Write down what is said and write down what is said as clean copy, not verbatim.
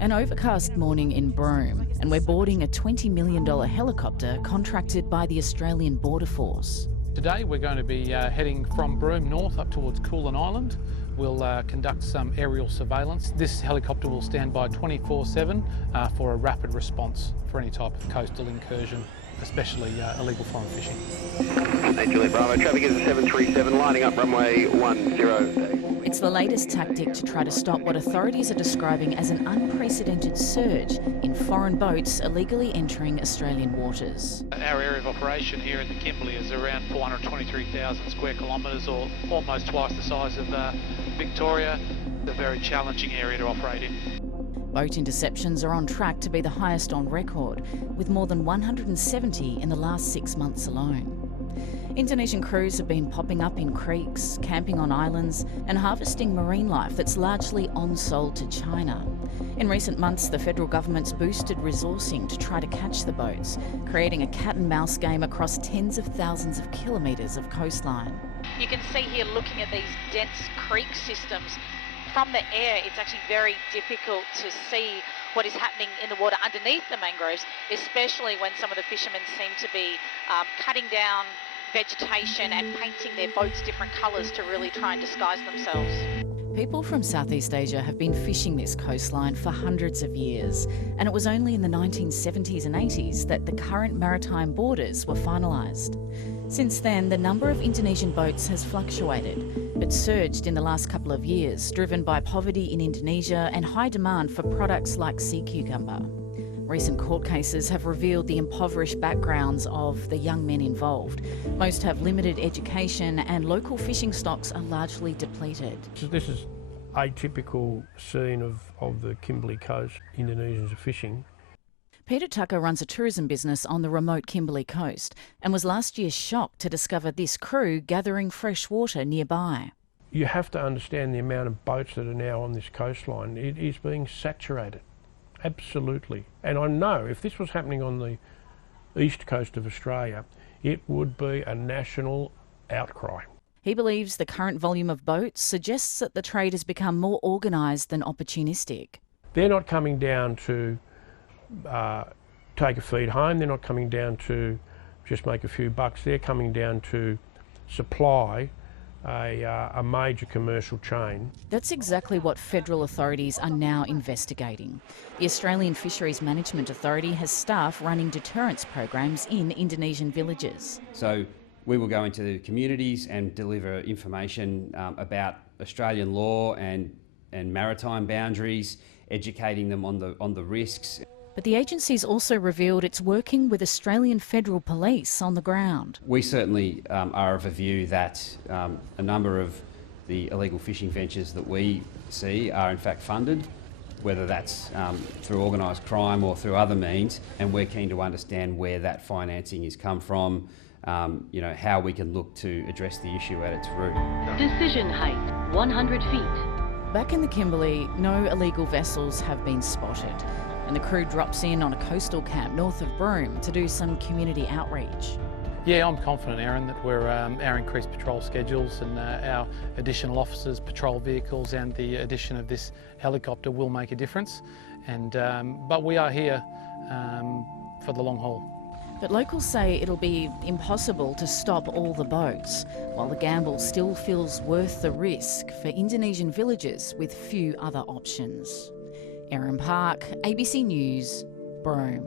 An overcast morning in Broome, and we're boarding a $20 million helicopter contracted by the Australian Border Force. Today we're going to be heading from Broome north up towards Coolan Island. We'll conduct some aerial surveillance. This helicopter will stand by 24/7 for a rapid response for any type of coastal incursion, especially illegal foreign fishing. Hey Juliet Bravo, traffic is 737, lining up runway 10. It's the latest tactic to try to stop what authorities are describing as an unprecedented surge in foreign boats illegally entering Australian waters. Our area of operation here in the Kimberley is around 423,000 square kilometres, or almost twice the size of Victoria. It's a very challenging area to operate in. Boat interceptions are on track to be the highest on record, with more than 170 in the last 6 months alone. Indonesian crews have been popping up in creeks, camping on islands and harvesting marine life that's largely on-sold to China. In recent months, the federal government's boosted resourcing to try to catch the boats, creating a cat-and-mouse game across tens of thousands of kilometres of coastline. You can see here, looking at these dense creek systems, from the air it's actually very difficult to see what is happening in the water underneath the mangroves, especially when some of the fishermen seem to be cutting down vegetation and painting their boats different colours to really try and disguise themselves. People from Southeast Asia have been fishing this coastline for hundreds of years, and it was only in the 1970s and 80s that the current maritime borders were finalised. Since then, the number of Indonesian boats has fluctuated, but surged in the last couple of years, driven by poverty in Indonesia and high demand for products like sea cucumber. Recent court cases have revealed the impoverished backgrounds of the young men involved. Most have limited education and local fishing stocks are largely depleted. This is a typical scene of the Kimberley coast. Indonesians are fishing. Peter Tucker runs a tourism business on the remote Kimberley coast and was last year shocked to discover this crew gathering fresh water nearby. You have to understand the amount of boats that are now on this coastline. It is being saturated. Absolutely. And I know if this was happening on the east coast of Australia, it would be a national outcry. He believes the current volume of boats suggests that the trade has become more organised than opportunistic. They're not coming down to take a feed home. They're not coming down to just make a few bucks. They're coming down to supply a major commercial chain. That's exactly what federal authorities are now investigating. The Australian Fisheries Management Authority has staff running deterrence programs in Indonesian villages. So we will go into the communities and deliver information about Australian law and maritime boundaries, educating them on the risks. But the agency's also revealed it's working with Australian Federal Police on the ground. We certainly are of a view that a number of the illegal fishing ventures that we see are in fact funded, whether that's through organised crime or through other means, and we're keen to understand where that financing has come from, how we can look to address the issue at its root. Decision height, 100 feet. Back in the Kimberley, no illegal vessels have been spotted, and the crew drops in on a coastal camp north of Broome to do some community outreach. Yeah, I'm confident, Erin, that our increased patrol schedules and our additional officers, patrol vehicles and the addition of this helicopter will make a difference. But we are here for the long haul. But locals say it'll be impossible to stop all the boats, while the gamble still feels worth the risk for Indonesian villagers with few other options. Erin Parke, ABC News, Broome.